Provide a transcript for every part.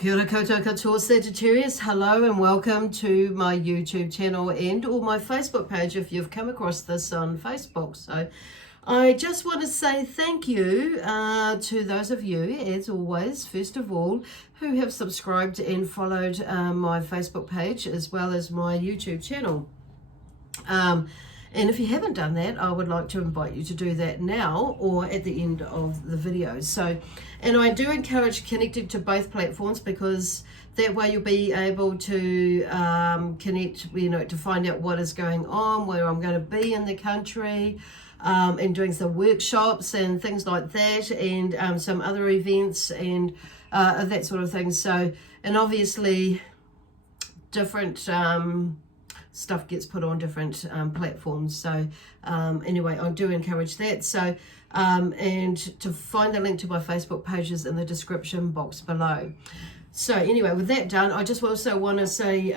Kia ora koutou katoa Sagittarius, hello and welcome to my YouTube channel and or my Facebook page if you've come across this on Facebook. So I just want to say thank you to those of you, as always, first of all, who have subscribed and followed my Facebook page as well as my YouTube channel. And if you haven't done that, I would like to invite you to do that now or at the end of the video. So, and I do encourage connecting to both platforms because that way you'll be able to connect, to find out what is going on, where I'm going to be in the country, and doing some workshops and things like that, and some other events and that sort of thing. So, and obviously different stuff gets put on different platforms. So anyway, I do encourage that. So and to find the link to my Facebook page is in the description box below. So anyway, with that done, I just also want to say,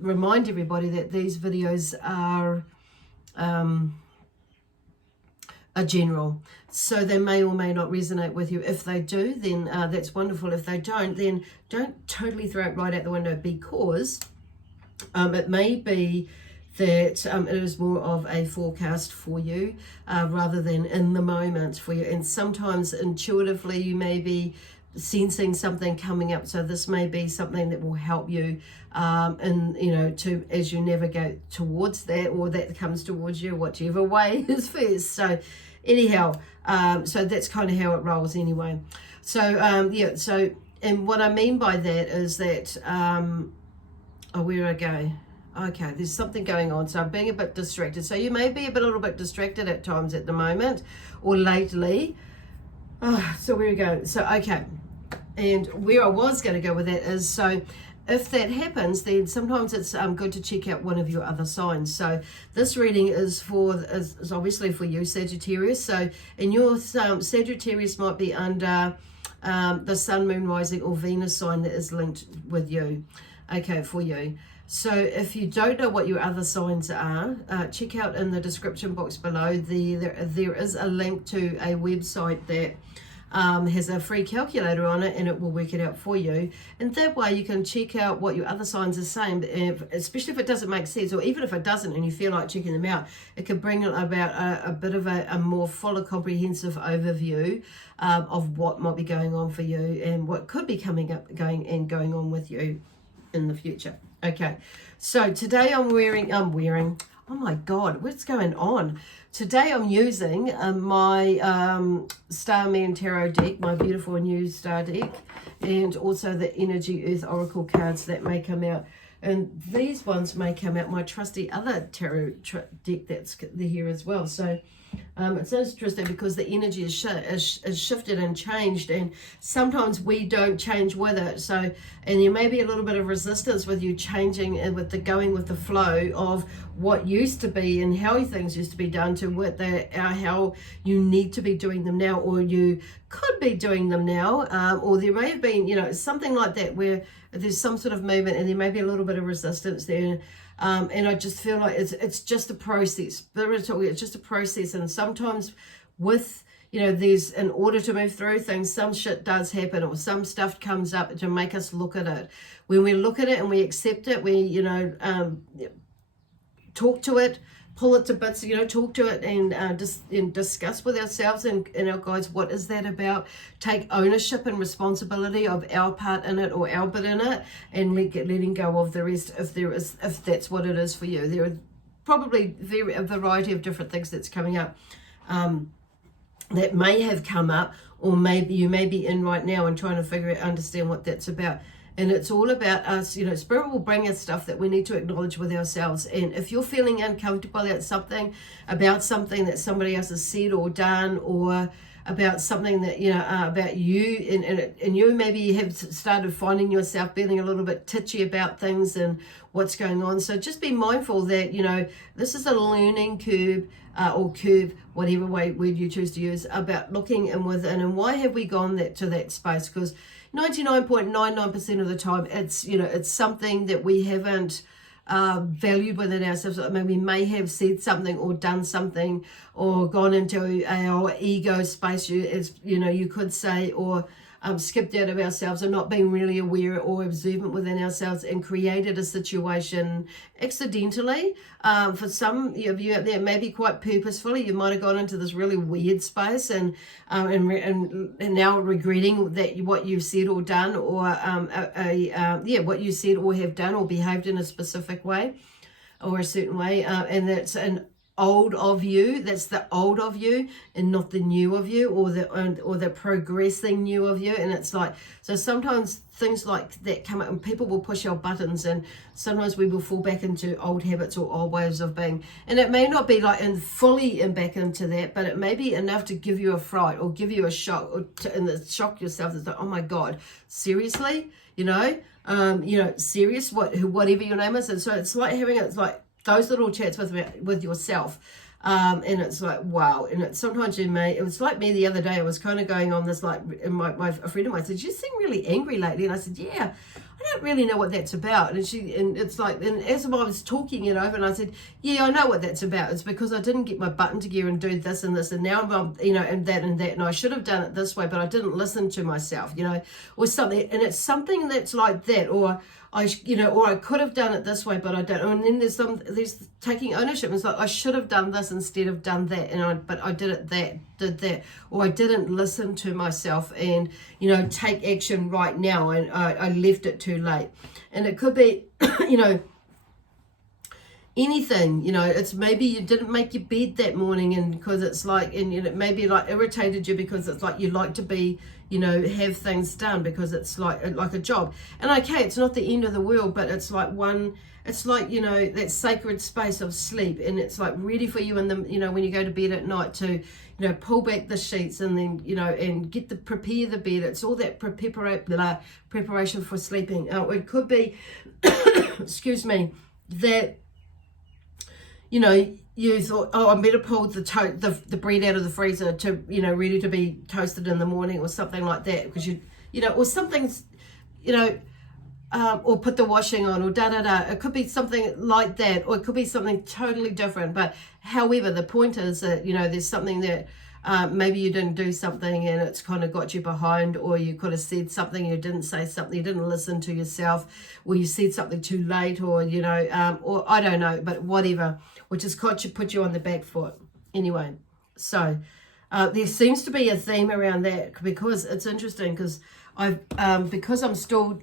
remind everybody that these videos are general. So they may or may not resonate with you. If they do, then that's wonderful. If they don't, then don't totally throw it right out the window, because it may be that it is more of a forecast for you rather than in the moment for you. And sometimes intuitively you may be sensing something coming up. So this may be something that will help you to as you navigate towards that, or that comes towards you, whichever way is first. So anyhow, so that's kind of how it rolls anyway. So so, and what I mean by that is that where I go. Okay, there's something going on, so I'm being a bit distracted. So you may be a little bit distracted at times at the moment or lately. So where we go? So okay, and where I was going to go with that is, so if that happens, then sometimes it's good to check out one of your other signs. So this reading is obviously for you, Sagittarius. So in your Sagittarius might be under the Sun, Moon, Rising, or Venus sign that is linked with you. Okay, for you. So if you don't know what your other signs are, check out in the description box below. There is a link to a website that has a free calculator on it, and it will work it out for you. And that way you can check out what your other signs are saying, especially if it doesn't make sense, or even if it doesn't and you feel like checking them out. It can bring about a bit of a more fuller, comprehensive overview of what might be going on for you and what could be coming up, going on with you in the future. Okay, so today I'm wearing, oh my God, what's going on? Today I'm using my Starman Tarot deck, my beautiful new star deck, and also the Energy Earth Oracle cards that may come out. And these ones may come out, my trusty other tarot deck that's here as well. So it's interesting because the energy is shifted and changed, and sometimes we don't change with it. So, and there may be a little bit of resistance with you changing and with the going with the flow of what used to be and how things used to be done to what how you need to be doing them now, or you could be doing them now, or there may have been, something like that where there's some sort of movement and there may be a little bit of resistance there. And I just feel like it's just a process. It's just a process, and sometimes with there's, in order to move through things, some shit does happen, or some stuff comes up to make us look at it. When we look at it and we accept it, we talk to it, pull it to bits, talk to it and discuss with ourselves and our guides, what is that about? Take ownership and responsibility of our part in it, or our bit in it, and letting go of the rest if that's what it is for you. There are probably a variety of different things that's coming up that may have come up, or maybe you may be in right now and trying to understand what that's about. And it's all about us, Spirit will bring us stuff that we need to acknowledge with ourselves. And if you're feeling uncomfortable about something that somebody else has said or done, or about something that, about you, and you maybe have started finding yourself feeling a little bit titchy about things and what's going on. So just be mindful that, this is a learning curve, or curve, whatever word you choose to use, about looking in within. And why have we gone to that space? Because 99.99% of the time, it's something that we haven't valued within ourselves. I mean, we may have said something or done something or gone into our ego space, you could say, or skipped out of ourselves and not being really aware or observant within ourselves and created a situation accidentally. For some of you out there, maybe quite purposefully, you might have gone into this really weird space and now regretting that what you've said or done, or what you said or have done or behaved in a specific way or a certain way, and that's an old of you. That's the old of you and not the new of you, or the progressing new of you. And it's like, so sometimes things like that come up and people will push our buttons, and sometimes we will fall back into old habits or old ways of being, and it may not be like fully back into that, but it may be enough to give you a fright or give you a shock, and shock yourself. It's like, oh my God, seriously, serious, whatever your name is. And so it's like having those little chats with yourself, and it's like, wow. And sometimes it was like me the other day. I was kind of going on this, like, and a friend of mine said, you seem really angry lately. And I said, yeah, I don't really know what that's about. And it's like, and as I was talking it over, and I said, yeah, I know what that's about. It's because I didn't get my button together and do this and this, and now I'm, and that, and I should have done it this way, but I didn't listen to myself, or something. And it's something that's like that, or I could have done it this way, but I don't. And then there's taking ownership. It's like, I should have done this instead of done that, but I did that, or I didn't listen to myself and, take action right now, and I left it too late. And it could be, anything, it's maybe you didn't make your bed that morning, and because it's like, and it maybe like irritated you because it's like you like to be, have things done because it's like a job. And okay, it's not the end of the world, but it's like that sacred space of sleep, and it's like ready for you in the, when you go to bed at night to, pull back the sheets and then, and prepare the bed. It's all that preparation for sleeping. It could be, excuse me, that, you thought, oh, I'm better pull the bread out of the freezer to, ready to be toasted in the morning, or something like that, because or something's, or put the washing on, or It could be something like that, or it could be something totally different. But however, the point is that, there's something that maybe you didn't do something and it's kind of got you behind, or you could have said something, you didn't say something, you didn't listen to yourself, or you said something too late, or, or I don't know, but whatever, which has put you on the back foot. Anyway, so there seems to be a theme around that, because it's interesting, because because I'm still,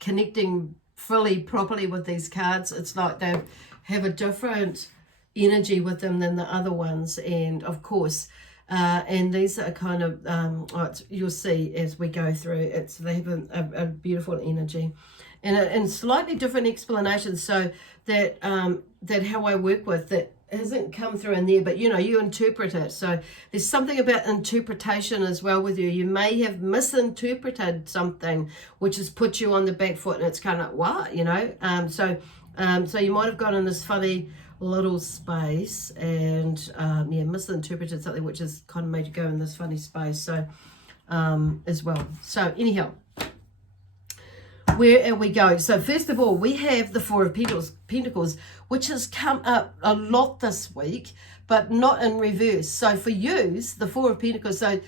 connecting properly with these cards. It's like they have a different energy with them than the other ones, and of course, and these are kind of you'll see as we go through. They have a beautiful energy, and slightly different explanations. So that that how I work with that hasn't come through in there, but you interpret it. So there's something about interpretation as well with you. You may have misinterpreted something, which has put you on the back foot, and it's kind of what, so you might have gone in this funny little space and misinterpreted something, which has kind of made you go in this funny space. So as well. So anyhow, where are we going? So first of all, we have the Four of Pentacles, which has come up a lot this week, but not in reverse. So for you, the Four of Pentacles, so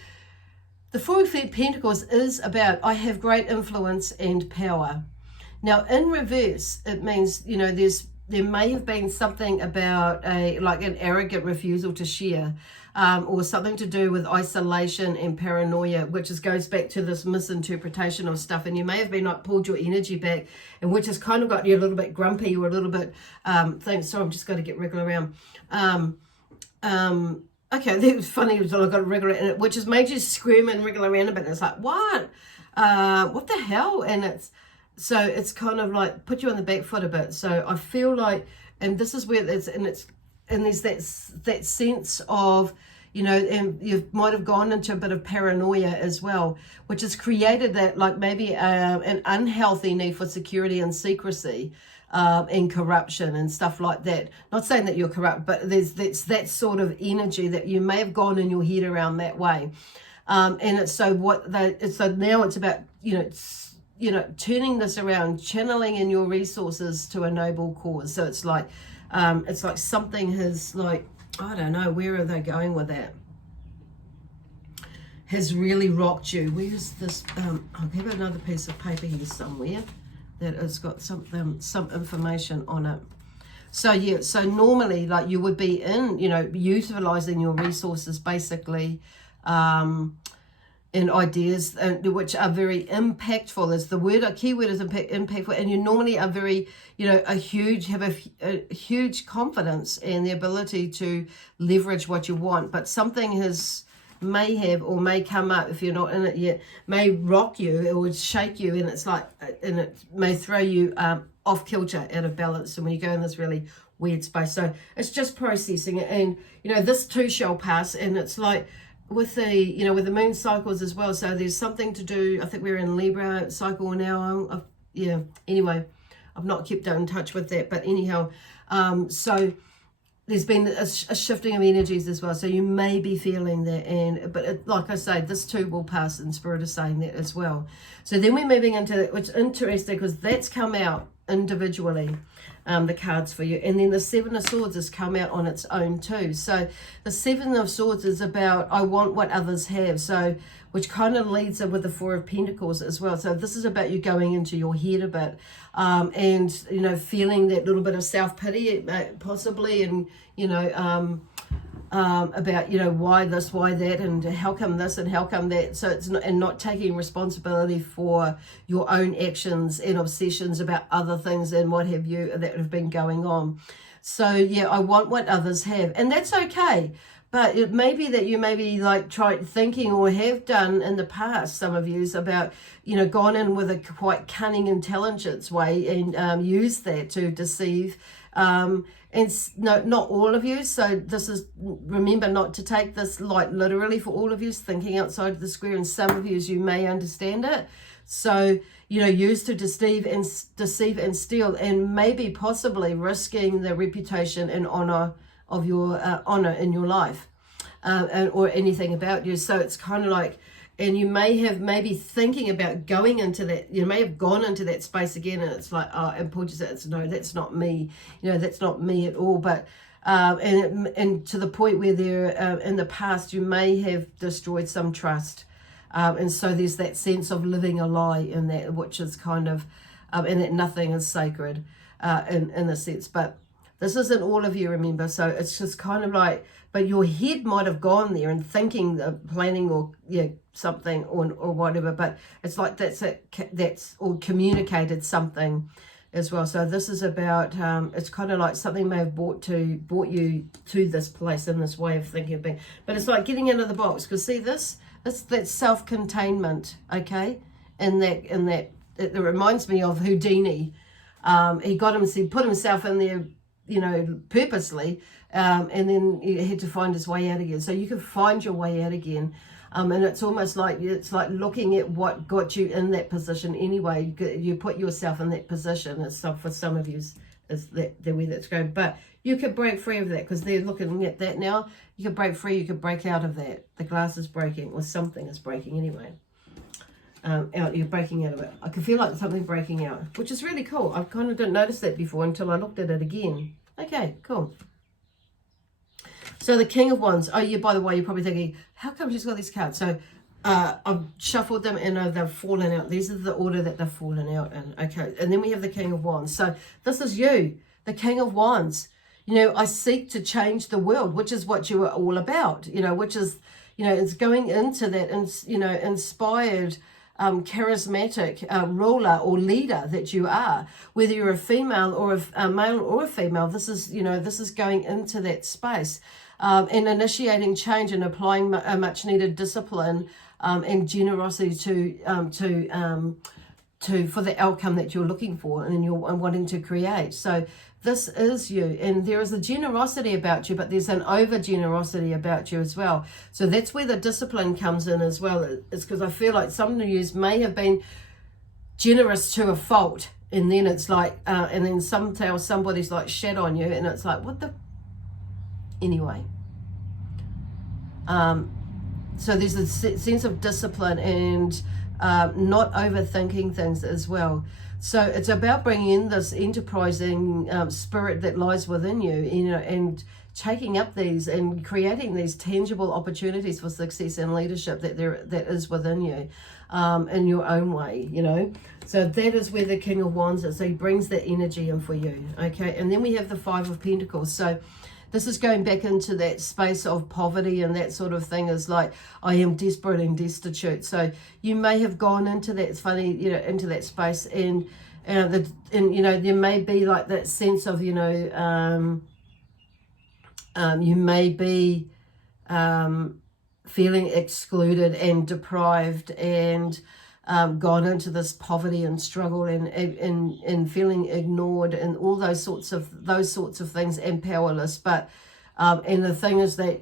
the Four of Pentacles is about, I have great influence and power. Now in reverse, it means, there may have been something about an arrogant refusal to share, or something to do with isolation and paranoia, which goes back to this misinterpretation of stuff. And you may have been pulled your energy back, and which has kind of got you a little bit grumpy, or a little bit so I'm just going to get wriggle around. Okay, that was funny. I got to wriggle around, which has made you scream and wriggle around a bit. And it's like, what the hell? And it's kind of like put you on the back foot a bit. So I feel like, and this is where there's that sense of, and you might have gone into a bit of paranoia as well, which has created that, like maybe an unhealthy need for security and secrecy, and corruption and stuff like that. Not saying that you're corrupt, but there's that sort of energy that you may have gone in your head around that way. And so now it's about, turning this around, channeling in your resources to a noble cause. So it's like something has, like, I don't know, where are they going with that? has really rocked you. Where's this? I'll have another piece of paper here somewhere that has got some information on it. So yeah, so normally like you would be in, you know, utilizing your resources basically, in ideas which are very impactful. Is the word, a key word is impactful, and you normally are very, you know, have a huge confidence in the ability to leverage what you want. But something may have or may come up, if you're not in it yet, may rock you, it would shake you, and it's like, and it may throw you off kilter, out of balance, and when you go in this really weird space. So it's just processing it, and you know, this too shall pass. And it's like with the, you know, with the moon cycles as well, so there's something to do. I think we're in Libra cycle now. Yeah, anyway, I've not kept in touch with that, but anyhow, so there's been a shifting of energies as well, so you may be feeling that, but like I say, this too will pass, and Spirit is saying that as well. So then we're moving into, which is interesting because that's come out individually, the cards for you, and then the Seven of Swords has come out on its own too. So the Seven of Swords is about, I want what others have, so which kind of leads in with the Four of Pentacles as well. So this is about you going into your head a bit, and you know, feeling that little bit of self-pity possibly, and you know, about, you know, why this, why that, and how come this and how come that. So it's not, and not taking responsibility for your own actions and obsessions about other things and what have you that have been going on. So yeah, I want what others have, and that's okay. But it may be that you maybe like thinking or have done in the past, some of you, about, you know, gone in with a quite cunning intelligence way and used that to deceive. And no, not all of you. So this is, remember not to take this like literally for all of you, thinking outside of the square. And some of you may understand it. So, you know, used to deceive and steal, and maybe possibly risking the reputation and honor of your honor in your life, or anything about you. So it's kind of like, and you may have maybe thinking about going into that, you may have gone into that space again, and it's like, oh, and Paul just says, no, that's not me, you know, that's not me at all. But and to the point where there in the past you may have destroyed some trust, and so there's that sense of living a lie in that, which is kind of and that nothing is sacred in a sense. But this isn't all of you, remember, so it's just kind of like, but your head might have gone there and thinking, planning, or yeah, something, or whatever, but it's like that's or communicated something as well. So this is about, it's kind of like something may have brought you to this place in this way of thinking of being, but it's like getting out of the box, because see that's self-containment, okay, in that it reminds me of Houdini. He put himself in there, you know, purposely, and then he had to find his way out again. So you can find your way out again, and it's almost like, it's like looking at what got you in that position anyway. You put yourself in that position. It's for some of you is that the way that's going, but you could break free of that, because they're looking at that now. You could break free, you could break out of that. The glass is breaking, or something is breaking anyway. You're breaking out of it. I can feel like something breaking out, which is really cool. I kind of didn't notice that before until I looked at it again. Okay, cool. So the King of Wands. Oh yeah, by the way, you're probably thinking, how come she's got these cards? So I've shuffled them, and they've fallen out. These are the order that they've fallen out in. Okay, and then we have the King of Wands. So this is you, the King of Wands. You know, I seek to change the world, which is what you are all about. You know, which is, you know, it's going into that, and you know, inspired, charismatic ruler or leader that you are, whether you're a female or a male or a female. This is, you know, this is going into that space, and initiating change and applying a much needed discipline and generosity to for the outcome that you're looking for and you're wanting to create. So this is you, and there is a generosity about you, but there's an over generosity about you as well. So that's where the discipline comes in as well. It's because I feel like some of you may have been generous to a fault, and then it's like, and then somehow somebody's like shed on you, and it's like, what the, anyway. So there's a sense of discipline and not overthinking things as well. So it's about bringing in this enterprising spirit that lies within you, you know, and taking up these and creating these tangible opportunities for success and leadership that is within you, in your own way, you know. So that is where the King of Wands is. So he brings that energy in for you, okay? And then we have the Five of Pentacles. So this is going back into that space of poverty and that sort of thing, is like, I am desperate and destitute. So you may have gone into that funny, you know, into that space, and you know, there may be like that sense of, you know, you may be feeling excluded and deprived, and gone into this poverty and struggle and feeling ignored and all those sorts of things, and powerless. But and the thing is that,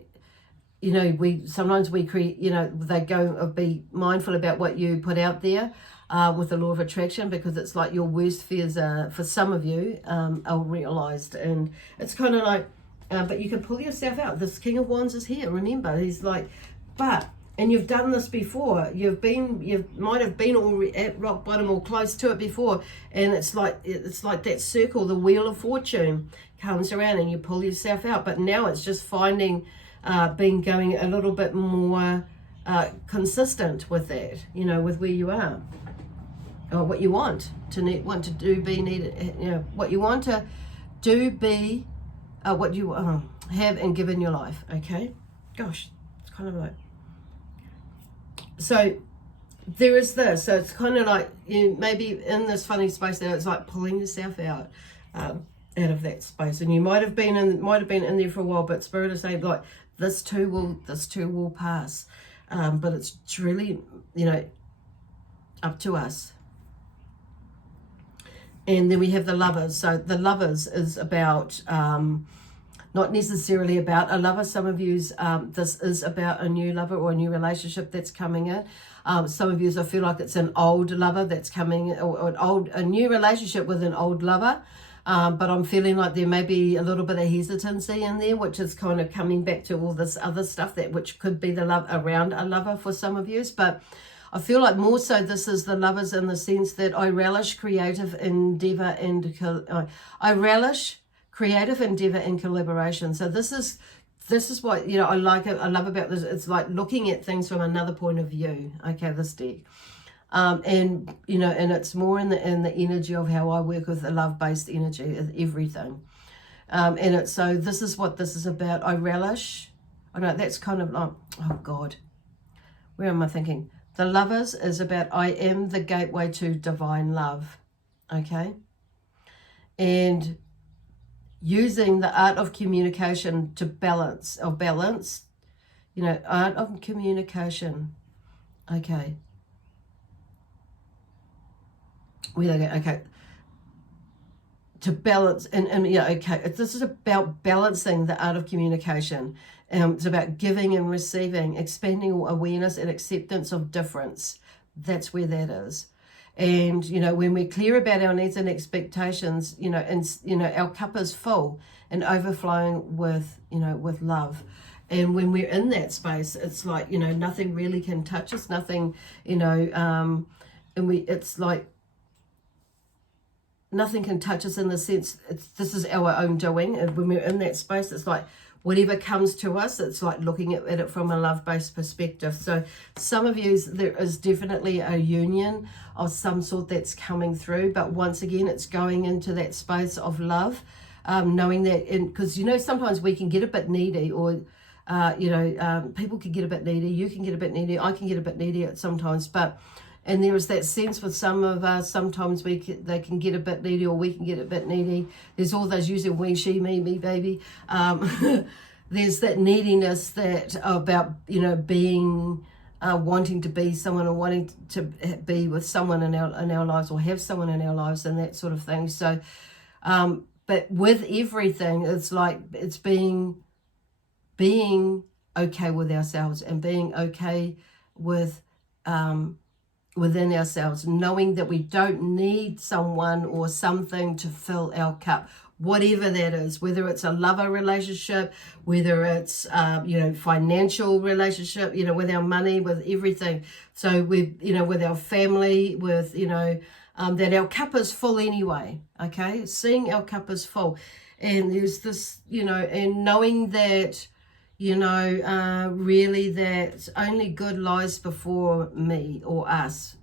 you know, sometimes we create, you know, they go, be mindful about what you put out there with the law of attraction, because it's like your worst fears are, for some of you, are realized. And it's kind of like, but you can pull yourself out. This King of Wands is here. Remember, he's like, and you've done this before. You might have been at rock bottom or close to it before, and it's like that circle, the wheel of fortune comes around, and you pull yourself out. But now it's just finding, going a little bit more consistent with that, you know, with where you are, or what you want to do, be needed, you know, what you want to do, be, what you have and give in your life. Okay, gosh, it's kind of like, so there is this. So it's kind of like, you maybe in this funny space there, it's like pulling yourself out of that space, and you might have been in there for a while, but Spirit is saying, like, this too will pass, but it's really, you know, up to us. And then we have the Lovers. So the Lovers is about, not necessarily about a lover. Some of you's, this is about a new lover or a new relationship that's coming in. Some of you's, I feel like it's an old lover that's coming, or a new relationship with an old lover. But I'm feeling like there may be a little bit of hesitancy in there, which is kind of coming back to all this other stuff which could be the love around a lover for some of you. But I feel like more so this is the Lovers in the sense that I relish creative endeavor and collaboration. So this is what, you know, I love about this. It's like looking at things from another point of view. Okay, this deck. And, you know, and it's more in the energy of how I work with the love-based energy of everything. And so this is what this is about. I relish. I know that's kind of like, oh God, where am I thinking? The Lovers is about, I am the gateway to divine love. Okay. And using the art of communication to balance, you know, art of communication. Okay. Okay, to balance, and yeah, okay, this is about balancing the art of communication. It's about giving and receiving, expanding awareness and acceptance of difference. That's where that is. And, you know, when we're clear about our needs and expectations, you know, and, you know, our cup is full and overflowing with, you know, with love. And when we're in that space, it's like, you know, nothing really can touch us, nothing, you know, it's like, nothing can touch us in the sense, this is our own doing. And when we're in that space, it's like whatever comes to us, it's like looking at it from a love-based perspective. So some of you, there is definitely a union of some sort that's coming through. But once again, it's going into that space of love, knowing that, because, you know, sometimes we can get a bit needy, or, you know, people can get a bit needy. You can get a bit needy. I can get a bit needy at sometimes. And there is that sense with some of us, sometimes they can get a bit needy, or we can get a bit needy. There's all those usual we, she, me, baby. There's that neediness that about, you know, being, wanting to be someone, or wanting to be with someone in our lives, or have someone in our lives, and that sort of thing. So, but with everything, it's like it's being okay with ourselves, and being okay with, within ourselves, knowing that we don't need someone or something to fill our cup, whatever that is, whether it's a lover relationship, whether it's, you know, financial relationship, you know, with our money, with everything. So with, you know, with our family, with, you know, that our cup is full anyway. Okay. Seeing our cup is full. And there's this, you know, and knowing that, you know, really that only good lies before me or us,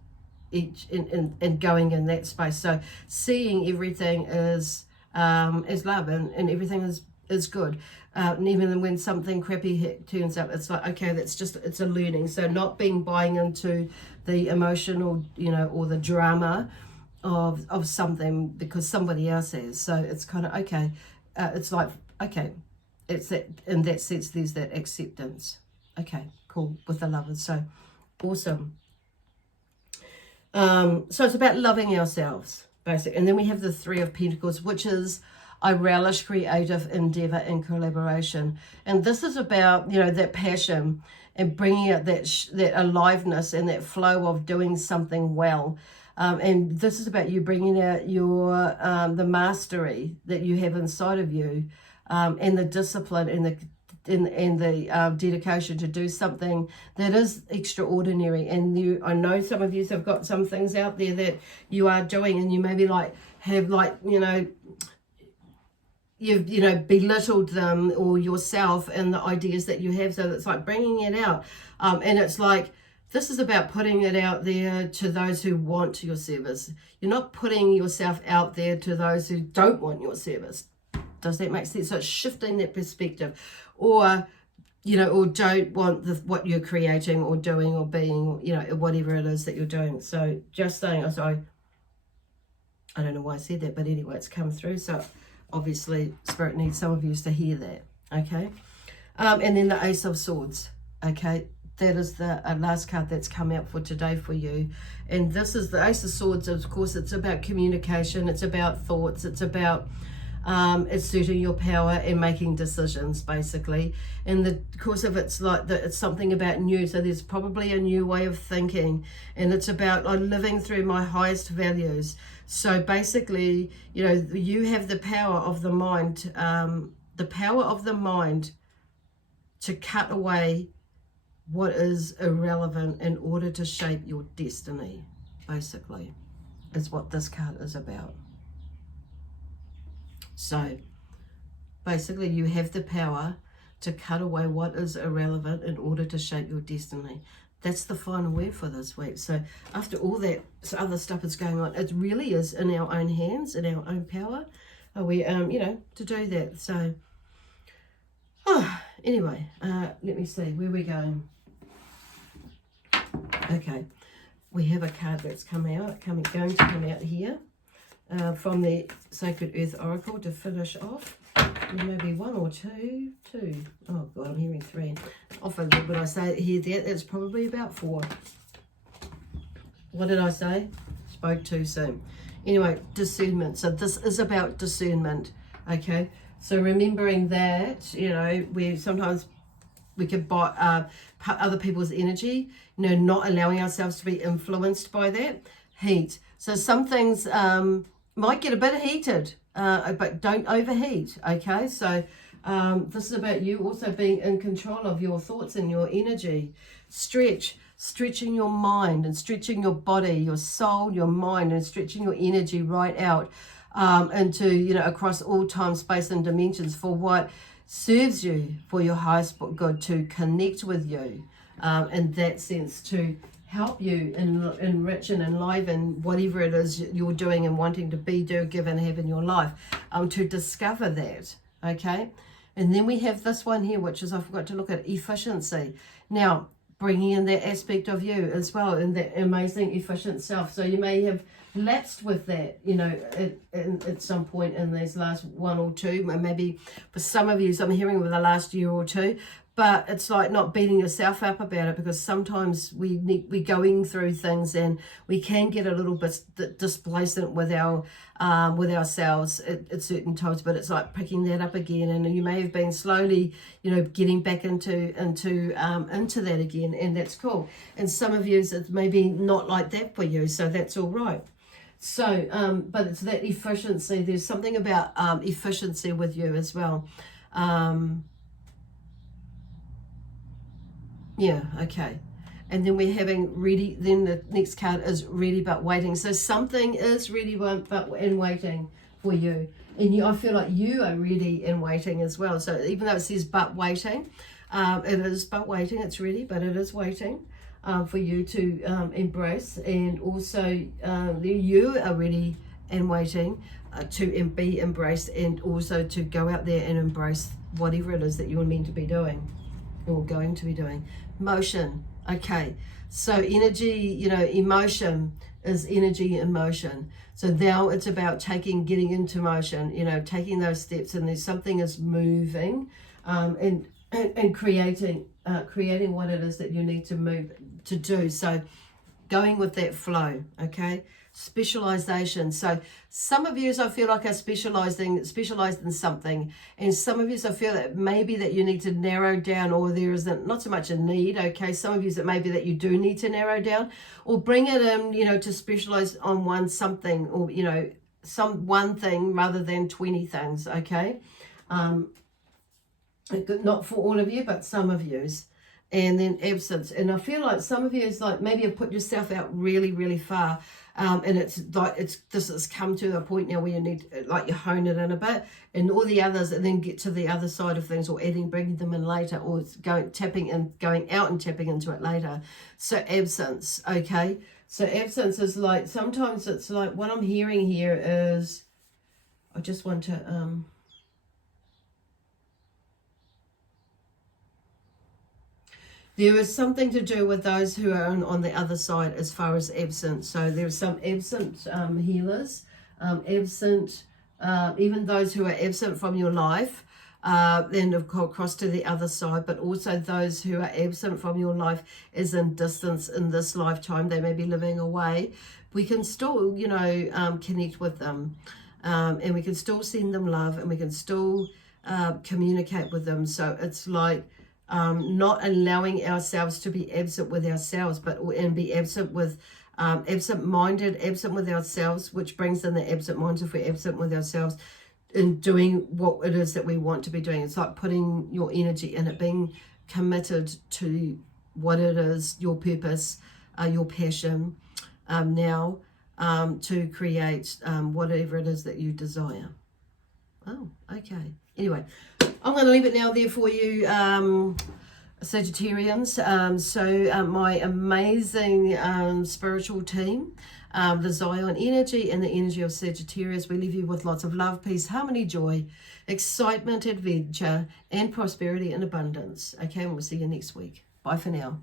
each in going in that space. So seeing everything is love, and everything is good. And even when something crappy turns up, it's like, okay, that's just, it's a learning. So not buying into the emotional, you know, or the drama of something because somebody else has. So it's kind of, okay, it's like, okay, it's that, in that sense, there's that acceptance. Okay, cool, with the lovers. So awesome. So it's about loving ourselves, basically. And then we have the Three of Pentacles, which is I relish creative endeavor and collaboration. And this is about, you know, that passion and bringing out that aliveness and that flow of doing something well. And this is about you bringing out your the mastery that you have inside of you, and the discipline and the dedication to do something that is extraordinary. And I know some of you have got some things out there that you are doing, and you maybe you've belittled them or yourself and the ideas that you have. So it's like bringing it out, and it's like, this is about putting it out there to those who want your service. You're not putting yourself out there to those who don't want your service. Does that make sense? So it's shifting that perspective, or, you know, or don't want what you're creating or doing or being, you know, whatever it is that you're doing. So just saying, so I don't know why I said that, but anyway, it's come through. So obviously Spirit needs some of you to hear that, okay? And then the Ace of Swords, okay? That is the last card that's come out for today for you. And this is the Ace of Swords. Of course, it's about communication. It's about thoughts. It's about asserting your power and making decisions, basically. And of course, if it's like it's something about new, so there's probably a new way of thinking. And it's about living through my highest values. So basically, you know, you have the power of the mind, to cut away what is irrelevant in order to shape your destiny, basically, is what this card is about. So basically you have the power to cut away what is irrelevant in order to shape your destiny. That's the final word for this week. So after all that other stuff is going on, it really is in our own hands, in our own power, we to do that. So anyway, let me see, where we're going. Okay, we have a card that's going to come out here from the Sacred Earth Oracle to finish off. There may be one or two. Oh God, I'm hearing three. Often when I say hear that, it's probably about four. What did I say? Spoke too soon. Anyway, discernment. So this is about discernment. Okay, so remembering that, you know, we could buy other people's energy, you know, not allowing ourselves to be influenced by that. Heat. So some things might get a bit heated, but don't overheat, okay? So this is about you also being in control of your thoughts and your energy. Stretching your mind and stretching your body, your soul, your mind, and stretching your energy right out into, you know, across all time, space, and dimensions for what serves you for your highest good, to connect with you in that sense, to help you enrich and enliven whatever it is you're doing and wanting to be, do, give, and have in your life, to discover that, okay? And then we have this one here, which is, I forgot to look at, efficiency. Now, bringing in that aspect of you as well, and that amazing efficient self. So you may have lapsed with that, you know, at some point in these last one or two, maybe for some of you, so I'm hearing with the last year or two, but it's like not beating yourself up about it, because sometimes we're going through things and we can get a little bit displacent with ourselves at certain times, but it's like picking that up again, and you may have been slowly, you know, getting back into that again, and that's cool. And some of you, it's maybe not like that for you, so that's all right. So, but it's that efficiency. There's something about efficiency with you as well. Yeah, okay. And then we're having ready, then the next card is ready but waiting. So something is ready but and waiting for you. And I feel like you are ready and waiting as well. So even though it says but waiting, it is but waiting. It's ready, but it is waiting for you to embrace. And also you are ready and waiting to be embraced, and also to go out there and embrace whatever it is that you're meant to be doing or going to be doing. Motion. Okay. So energy, you know, emotion is energy in motion. So now it's about getting into motion, you know, taking those steps, and there's something is moving, and creating what it is that you need to move to do. So going with that flow, okay? Specialization. So some of you, I feel like, are specialized in something, and some of you, I feel that maybe that you need to narrow down, or there isn't not so much a need, okay? Some of you, it may be that you do need to narrow down or bring it in, you know, to specialize on something, or, you know, one thing rather than 20 things, okay? Not for all of you, but some of yous. And then absence. And I feel like some of you is like maybe you've put yourself out really, really far. And it's like this has come to a point now where you need, like, you hone it in a bit, and all the others, and then get to the other side of things, or bringing them in later, or going out and tapping into it later. So absence, okay? So absence is like, sometimes it's like, what I'm hearing here is, I just want to there is something to do with those who are on the other side as far as absent. So there's some absent healers, even those who are absent from your life, then of course cross to the other side, but also those who are absent from your life is in distance in this lifetime. They may be living away. We can still, you know, connect with them, and we can still send them love, and we can still communicate with them. So it's like, not allowing ourselves to be absent with ourselves, and be absent with absent-minded, absent with ourselves, which brings in the absent minds if we're absent with ourselves in doing what it is that we want to be doing. It's like putting your energy in it, being committed to what it is, your purpose, your passion, now to create whatever it is that you desire. Oh, okay. Anyway, I'm going to leave it now there for you, Sagittarians. My amazing spiritual team, the Zion energy and the energy of Sagittarius, we leave you with lots of love, peace, harmony, joy, excitement, adventure, and prosperity and abundance. Okay, and we'll see you next week. Bye for now.